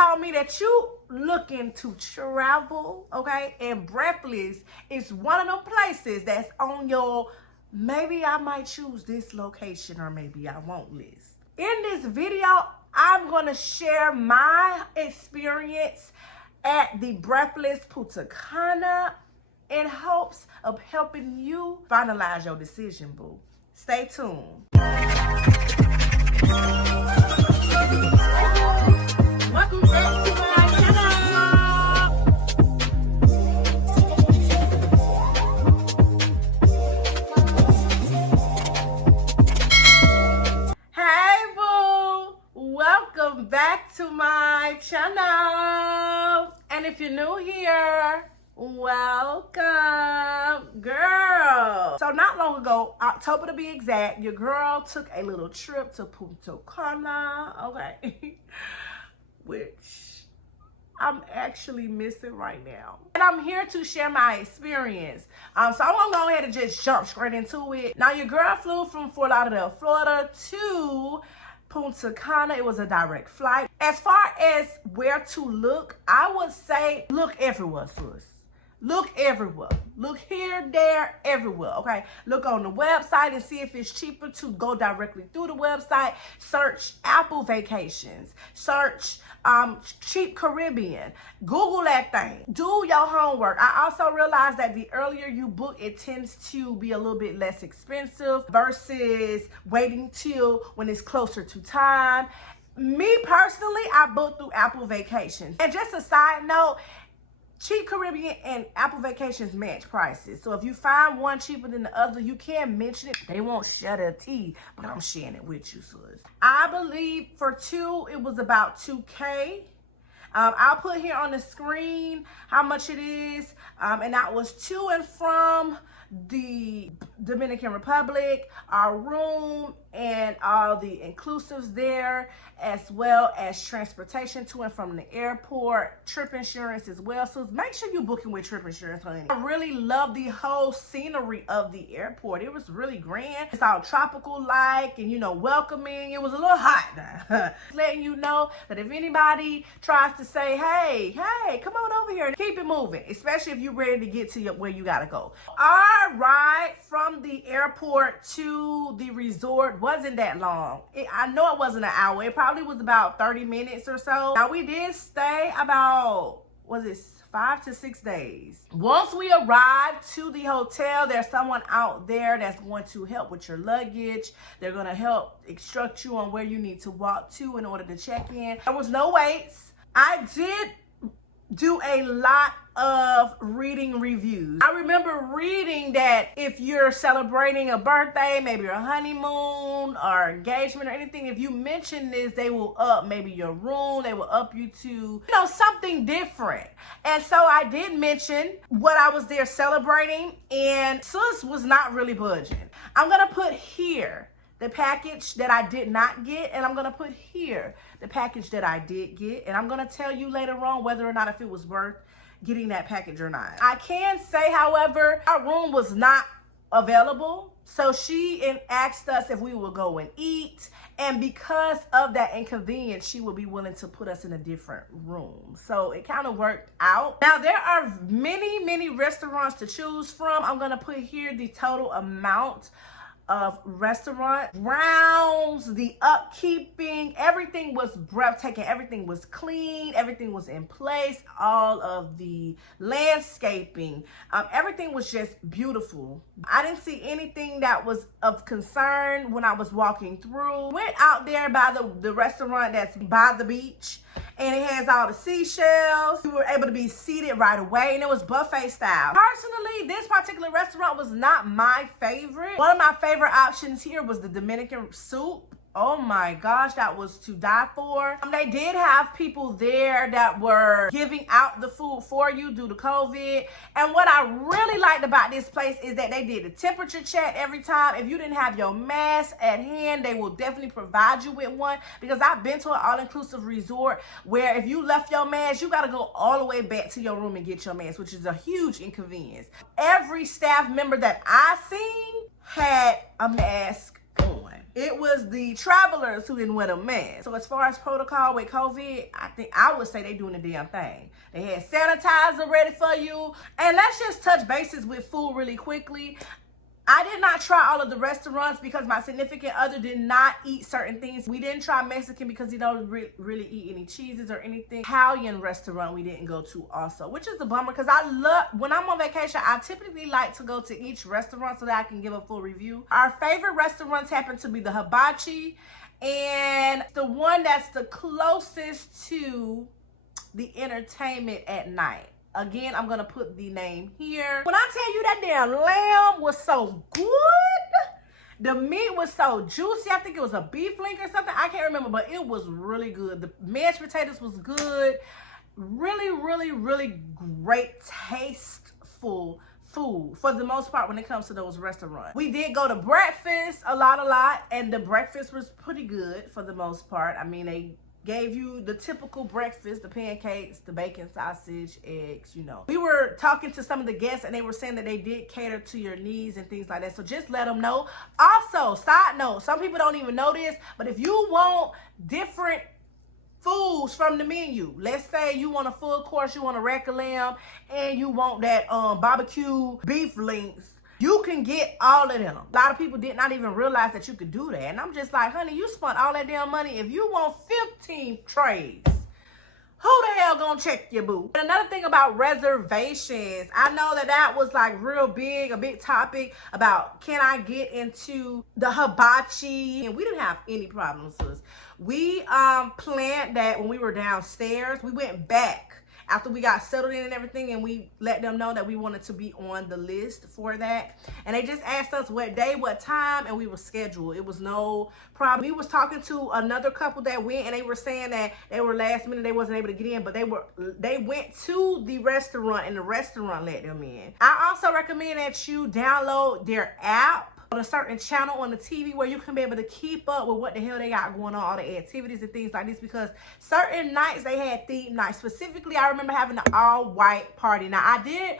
told me that you looking to travel, okay? And Breathless is one of them places that's on your maybe I might choose this location or maybe I won't list. In this video, I'm gonna share my experience at the Breathless Punta Cana in hopes of helping you finalize your decision, boo. Stay tuned. Welcome back to my channel. Hey boo, welcome back to my channel. And if you're new here, welcome, girl. So not long ago, October to be exact, your girl took a little trip to Punta Cana, okay, which I'm actually missing right now. And I'm here to share my experience. So I'm gonna go ahead and just jump straight into it. Now your girl flew from Fort Lauderdale, Florida to Punta Cana. It was a direct flight. As far as where to look, I would say look everywhere, sis. Look everywhere. Look here, there, everywhere, okay? Look on the website and see if it's cheaper to go directly through the website. Search Apple Vacations. Search Cheap Caribbean. Google that thing. Do your homework. I also realized that the earlier you book, it tends to be a little bit less expensive versus waiting till when it's closer to time. Me personally, I booked through Apple Vacations. And just a side note, Cheap Caribbean and Apple Vacations match prices. So if you find one cheaper than the other, you can mention it. They won't share their tea, but I'm sharing it with you, sis. I believe for two, it was about $2K. I'll put here on the screen how much it is. And that was to and from the Dominican Republic, our room, and all the inclusives there, as well as transportation to and from the airport, trip insurance as well. So make sure you're booking with trip insurance, honey. I really love the whole scenery of the airport. It was really grand. It's all tropical-like and, you know, welcoming. It was a little hot now. Letting you know that if anybody tries to say, hey, come on over here, keep it moving, especially if you're ready to get to where you gotta go. Our ride from the airport to the resort wasn't that long. I know it wasn't an hour. It probably was about 30 minutes or so. Now we did stay about, was it 5 to 6 days. Once we arrived to the hotel, there's someone out there that's going to help with your luggage. They're going to help instruct you on where you need to walk to in order to check in. There was no waits. I did do a lot of reading reviews. I remember reading that if you're celebrating a birthday, maybe a honeymoon or engagement or anything, if you mention this, they will up maybe your room, they will up you to, you know, something different. And so I did mention what I was there celebrating, and sis was not really budging. I'm gonna put here the package that I did not get, and I'm gonna put here the package that I did get, and I'm gonna tell you later on whether or not if it was worth getting that package or not. I can say, however, our room was not available, so she asked us if we would go and eat, and because of that inconvenience, she would be willing to put us in a different room. So it kind of worked out. Now there are many restaurants to choose from. I'm gonna put here the total amount of restaurant grounds, the upkeeping, everything was breathtaking, everything was clean, everything was in place, all of the landscaping, everything was just beautiful. I didn't see anything that was of concern when I was walking through. Went out there by the restaurant that's by the beach, and it has all the seashells. We were able to be seated right away, and it was buffet style. Personally, this particular restaurant was not my favorite. One of my favorite options here was the Dominican soup. Oh my gosh, that was to die for. They did have people there that were giving out the food for you due to COVID. And what I really liked about this place is that they did a temperature check every time. If you didn't have your mask at hand, they will definitely provide you with one. Because I've been to an all-inclusive resort where if you left your mask, you got to go all the way back to your room and get your mask, which is a huge inconvenience. Every staff member that I seen had a mask on. It was the travelers who didn't wear the mask. So as far as protocol with COVID, I would say they doing the damn thing. They had sanitizer ready for you. And let's just touch bases with food really quickly. I did not try all of the restaurants because my significant other did not eat certain things. We didn't try Mexican because he don't really eat any cheeses or anything. Italian restaurant we didn't go to also, which is a bummer because I love, when I'm on vacation, I typically like to go to each restaurant so that I can give a full review. Our favorite restaurants happen to be the Hibachi and the one that's the closest to the entertainment at night. Again, I'm gonna put the name here. When I tell you that damn lamb was so good, the meat was so juicy. I think it was a beef link or something. I can't remember, but it was really good. The mashed potatoes was good. Really great, tasteful food for the most part when it comes to those restaurants. We did go to breakfast a lot, and the breakfast was pretty good for the most part. I mean, they gave you the typical breakfast, the pancakes, the bacon, sausage, eggs, you know. We were talking to some of the guests and they were saying that they did cater to your needs and things like that. So just let them know. Also, side note, some people don't even know this, but if you want different foods from the menu, let's say you want a full course, you want a rack of lamb, and you want that barbecue beef links, you can get all of them. A lot of people did not even realize that you could do that. And I'm just like, honey, you spent all that damn money. If you want 15 trays, who the hell gonna check your boo? And another thing about reservations, I know that was like real big, a big topic about can I get into the hibachi? And we didn't have any problems, sis. We planned that when we were downstairs. We went back after we got settled in and everything, and we let them know that we wanted to be on the list for that. And they just asked us what day, what time, and we were scheduled. It was no problem. We was talking to another couple that went, and they were saying that they were last minute, they wasn't able to get in, but they went to the restaurant, and the restaurant let them in. I also recommend that you download their app on a certain channel on the TV where you can be able to keep up with what the hell they got going on, all the activities and things like this, because certain nights they had theme nights. Specifically, I remember having an all-white party. Now, I did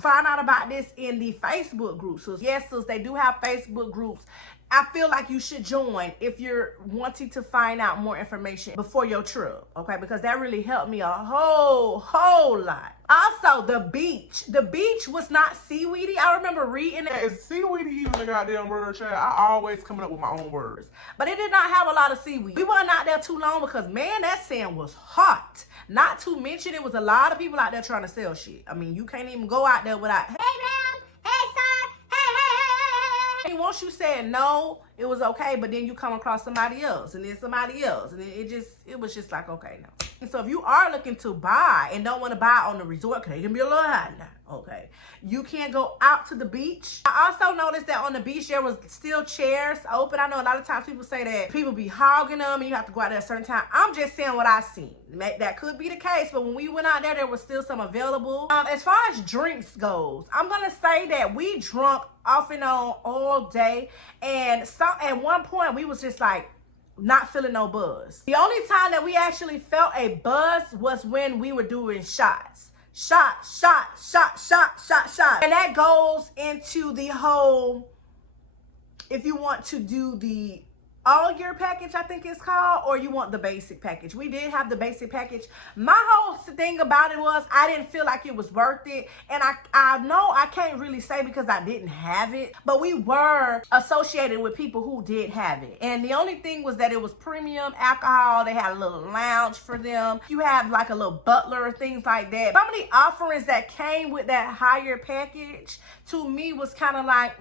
find out about this in the Facebook group. So yes, sis, they do have Facebook groups. I feel like you should join if you're wanting to find out more information before your trip, okay? Because that really helped me a whole lot. Also, the beach. The beach was not seaweedy. I remember reading it. Is seaweedy even a goddamn word, child? I always coming up with my own words. But it did not have a lot of seaweed. We weren't out there too long because, man, that sand was hot. Not to mention, it was a lot of people out there trying to sell shit. I mean, you can't even go out there without, hey, ma'am, hey, sir, hey. Once you said no, it was okay, but then you come across somebody else, and then somebody else, and then it was just like, okay, no. And so if you are looking to buy and don't want to buy on the resort, because it can be a little hot now, okay, you can't go out to the beach. I also noticed that on the beach there was still chairs open. I know a lot of times people say that people be hogging them and you have to go out there at a certain time. I'm just saying what I seen. That could be the case, but when we went out there, there was still some available. As far as drinks goes, I'm gonna say that we drunk off and on all day, and at one point we was just like not feeling no buzz. The only time that we actually felt a buzz was when we were doing shots. Shot. And that goes into the whole, if you want to do the Allure package, I think it's called, or you want the basic package. We did have the basic package. My whole thing about it was I didn't feel like it was worth it. And I know I can't really say because I didn't have it, but we were associated with people who did have it. And the only thing was that it was premium alcohol. They had a little lounge for them. You have like a little butler or things like that. Some of the offerings that came with that higher package to me was kind of like,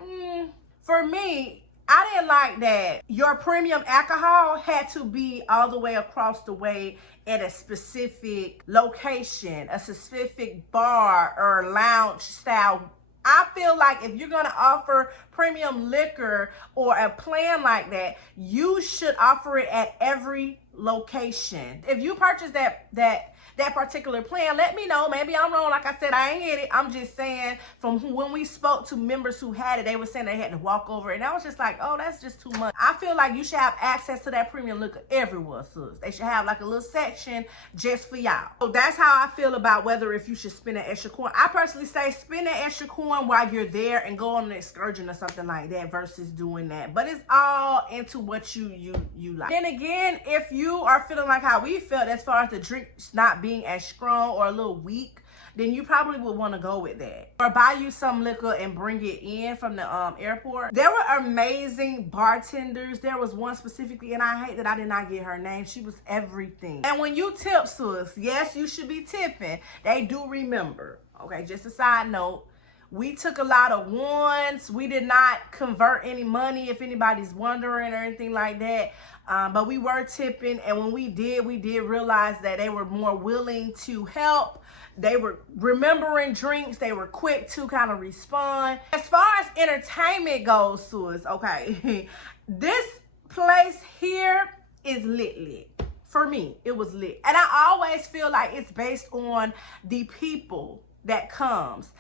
for me, I didn't like that your premium alcohol had to be all the way across the way at a specific location, a specific bar or lounge style. I feel like if you're gonna offer premium liquor or a plan like that, you should offer it at every location. If you purchase that that particular plan, let me know. Maybe I'm wrong. Like I said, I ain't hit it. I'm just saying from when we spoke to members who had it, they were saying they had to walk over it. And I was just like, oh, that's just too much. I feel like you should have access to that premium liquor everywhere, sis. They should have like a little section just for y'all. So that's how I feel about whether if you should spend an extra coin. I personally say spend an extra coin while you're there and go on an excursion or something like that versus doing that. But it's all into what you like. Then again, if you are feeling like how we felt as far as the drinks not being as strong or a little weak, then you probably would want to go with that. Or buy you some liquor and bring it in from the airport. There were amazing bartenders. There was one specifically, and I hate that I did not get her name. She was everything. And when you tip, sis, yes, you should be tipping. They do remember. Okay, just a side note. We took a lot of ones. We did not convert any money, if anybody's wondering or anything like that. But we were tipping, and when we did realize that they were more willing to help. They were remembering drinks. They were quick to kind of respond. As far as entertainment goes, sis, okay, this place here is lit. For me, it was lit. And I always feel like it's based on the people that comes.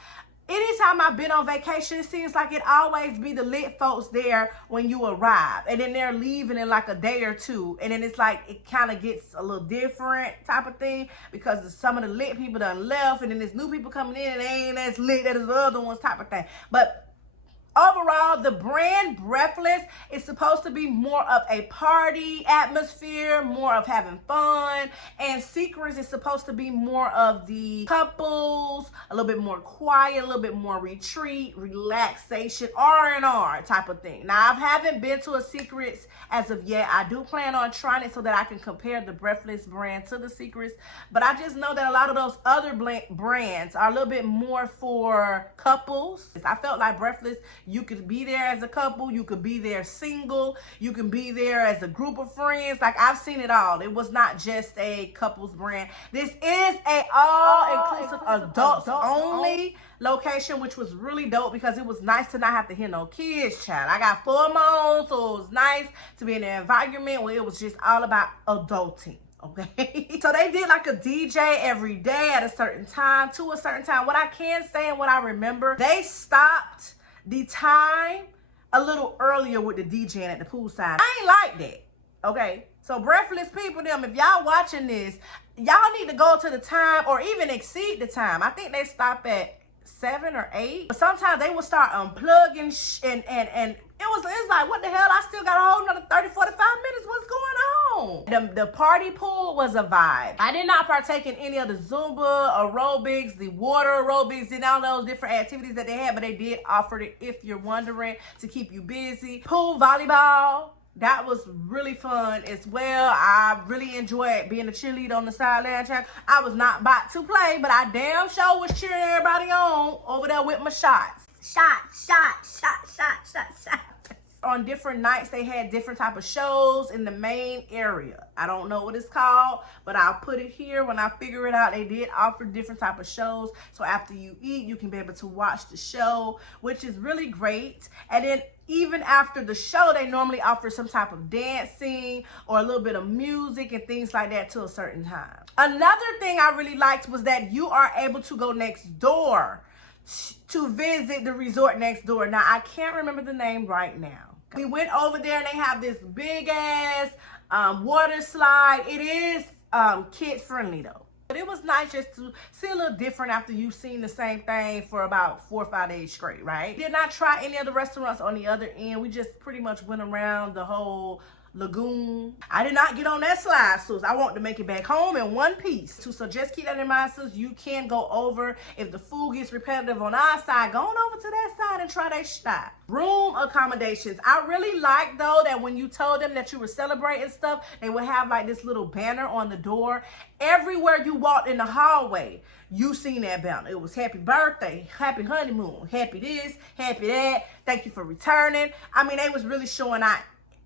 Anytime I've been on vacation, it seems like it always be the lit folks there when you arrive. And then they're leaving in like a day or two. And then it's like it kind of gets a little different type of thing because some of the lit people done left. And then there's new people coming in and they ain't as lit as the other ones type of thing. But overall, the brand Breathless is supposed to be more of a party atmosphere, more of having fun. And Secrets is supposed to be more of the couples, a little bit more quiet, a little bit more retreat, relaxation, R&R type of thing. Now, I haven't been to a Secrets as of yet. I do plan on trying it so that I can compare the Breathless brand to the Secrets. But I just know that a lot of those other brands are a little bit more for couples. I felt like Breathless, you could be there as a couple, you could be there single, you can be there as a group of friends. Like, I've seen it all. It was not just a couples brand. This is a all-inclusive adults only location, which was really dope because it was nice to not have to hear no kids, child. I got 4 months, so it was nice to be in an environment where it was just all about adulting. Okay, so they did like a DJ every day at a certain time to a certain time. What I can say and what I remember, they stopped the time a little earlier with the DJing at the poolside. I ain't like that. Okay, so Breathless people, them, if y'all watching this, y'all need to go to the time or even exceed the time. I think they stop at 7 or 8. But sometimes they will start unplugging and it's like, what the hell? I still got a whole another 30, 45 minutes. What's going on? The party pool was a vibe. I did not partake in any of the Zumba aerobics, the water aerobics, and all those different activities that they had, but they did offer it, if you're wondering, to keep you busy. Pool volleyball. That was really fun as well. I really enjoyed being a cheerleader on the sideline track. I was not about to play, but I damn sure was cheering everybody on over there with my shots. Shot. On different nights, they had different type of shows in the main area. I don't know what it's called, but I'll put it here when I figure it out. They did offer different type of shows. So after you eat, you can be able to watch the show, which is really great. And then even after the show, they normally offer some type of dancing or a little bit of music and things like that to a certain time. Another thing I really liked was that you are able to go next door to visit the resort next door. Now, I can't remember the name right now. We went over there and they have this big ass water slide. It is kid friendly though. But it was nice just to see a little different after you've seen the same thing for about 4 or 5 days straight, right? Did not try any of the restaurants on the other end. We just pretty much went around the whole lagoon. I did not get on that slide, sis. I want to make it back home in one piece. So just keep that in mind, sis. You can go over. If the food gets repetitive on our side, go on over to that side and try that shot. Room accommodations. I really like, though, that when you told them that you were celebrating stuff, they would have like this little banner on the door. Everywhere you walked in the hallway, you seen that banner. It was happy birthday, happy honeymoon, happy this, happy that, thank you for returning. I mean, they was really showing out.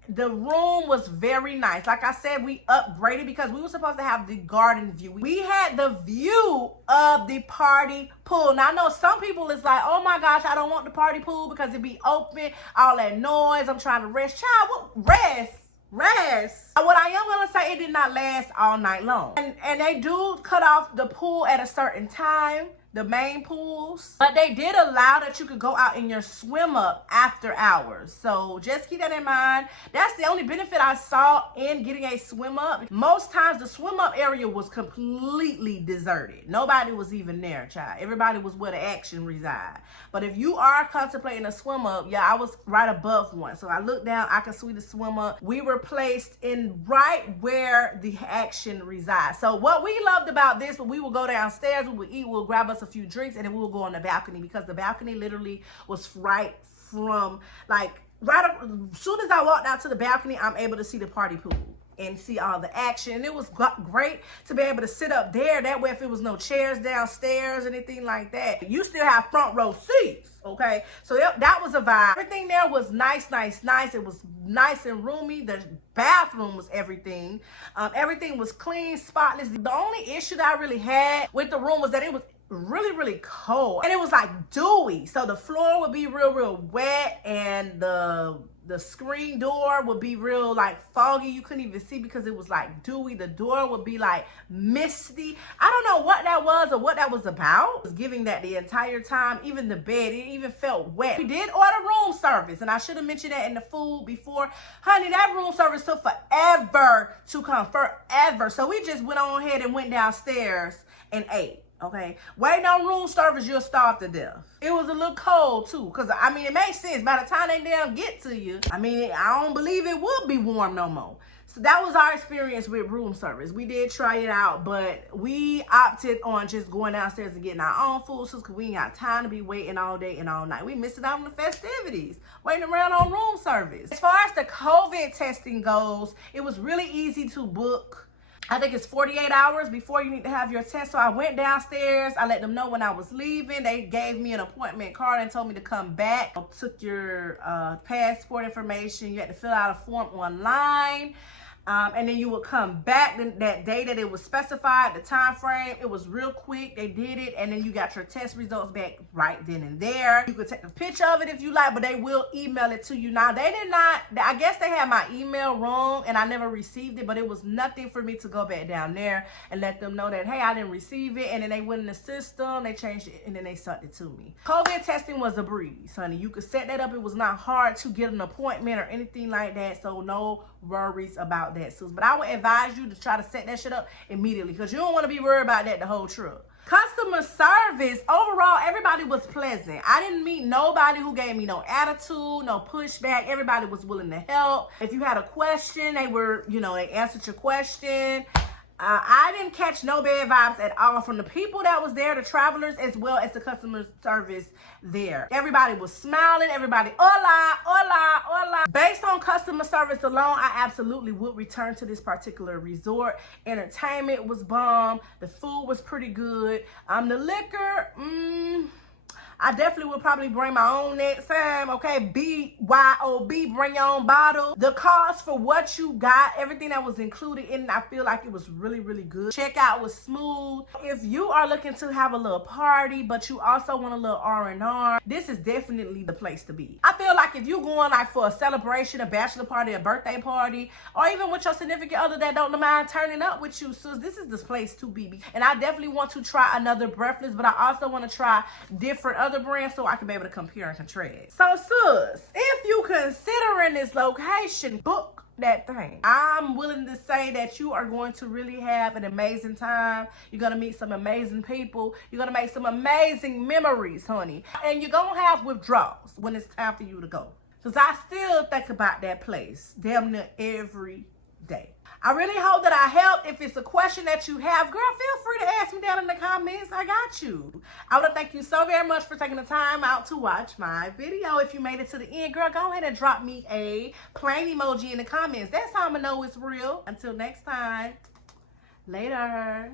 The room was very nice. Like I said, we upgraded because we were supposed to have the garden view. We had the view of the party pool. Now, I know some people is like, oh my gosh, I don't want the party pool because it be open, all that noise. I'm trying to rest. Child, what rest? rest. What I am gonna say, it did not last all night long. And they do cut off the pool at a certain time, the main pools, but they did allow that you could go out in your swim up after hours. So just keep that in mind. That's the only benefit I saw in getting a swim up. Most times the swim up area was completely deserted. Nobody was even there, child. Everybody was where the action reside. But if you are contemplating a swim up, yeah, I was right above one. So I looked down, I could see the swim up. We were placed in right where the action resides. So what we loved about this, we would go downstairs, we would eat, we'll grab us a few drinks, and then we will go on the balcony, because the balcony literally was right from, like, right up, as soon as I walked out to the balcony, I'm able to see the party pool and see all the action. And it was great to be able to sit up there. That way, if it was no chairs downstairs, anything like that, you still have front row seats, okay? So that was a vibe. Everything there was nice. It was nice and roomy. The bathroom was everything. Everything was clean, spotless. The only issue that I really had with the room was that it was really cold, and it was like dewy, so the floor would be real wet, and the screen door would be real like foggy. You couldn't even see because it was like dewy. The door would be like misty. I don't know what that was or what that was about. It was giving that the entire time. Even the bed, it even felt wet. We did order room service, and I should have mentioned that in the food before. Honey, that room service took forever to come, forever. So we just went on ahead and went downstairs and ate. Okay, waiting on room service, you'll starve to death. It was a little cold too, because I mean, it makes sense. By the time they damn get to you, I mean, I don't believe it would be warm no more. So that was our experience with room service. We did try it out, but we opted on just going downstairs and getting our own food, because we ain't got time to be waiting all day and all night. We missing out on the festivities, waiting around on room service. As far as the COVID testing goes, it was really easy to book. I think it's 48 hours before you need to have your test. So I went downstairs. I let them know when I was leaving. They gave me an appointment card and told me to come back. I took your passport information. You had to fill out a form online. And then you would come back that day that it was specified, the time frame. It was real quick. They did it, and then you got your test results back right then and there. You could take a picture of it if you like, but they will email it to you. Now, they did not, I guess they had my email wrong, and I never received it, but it was nothing for me to go back down there and let them know that, hey, I didn't receive it. And then they went in the system, they changed it, and then they sent it to me. COVID testing was a breeze, honey. You could set that up. It was not hard to get an appointment or anything like that, so no worries about that, sis. But I would advise you to try to set that shit up immediately, because you don't want to be worried about that the whole trip. Customer service, overall, everybody was pleasant. I didn't meet nobody who gave me no attitude, no pushback. Everybody was willing to help. If you had a question, they were, they answered your question. I didn't catch no bad vibes at all from the people that was there, the travelers, as well as the customer service there. Everybody was smiling. Everybody, hola, hola, hola. Based on customer service alone, I absolutely would return to this particular resort. Entertainment was bomb. The food was pretty good. The liquor, I definitely would probably bring my own next time, okay? BYOB, bring your own bottle. The cost for what you got, everything that was included in it, I feel like it was really good. Checkout was smooth. If you are looking to have a little party, but you also want a little R&R, this is definitely the place to be. I feel like if you're going like for a celebration, a bachelor party, a birthday party, or even with your significant other that don't mind turning up with you, sis, this is the place to be. And I definitely want to try another Breathless, but I also want to try different other brands so I can be able to compare and contrast. So, sis, if you considering this location, book that thing. I'm willing to say that you are going to really have an amazing time. You're going to meet some amazing people. You're going to make some amazing memories, honey. And you're going to have withdrawals when it's time for you to go. Because I still think about that place damn near every day. I really hope that I helped. If it's a question that you have, girl, feel free to ask me down in the comments. I got you. I want to thank you so very much for taking the time out to watch my video. If you made it to the end, girl, go ahead and drop me a plain emoji in the comments. That's how I'm going to know it's real. Until next time, later.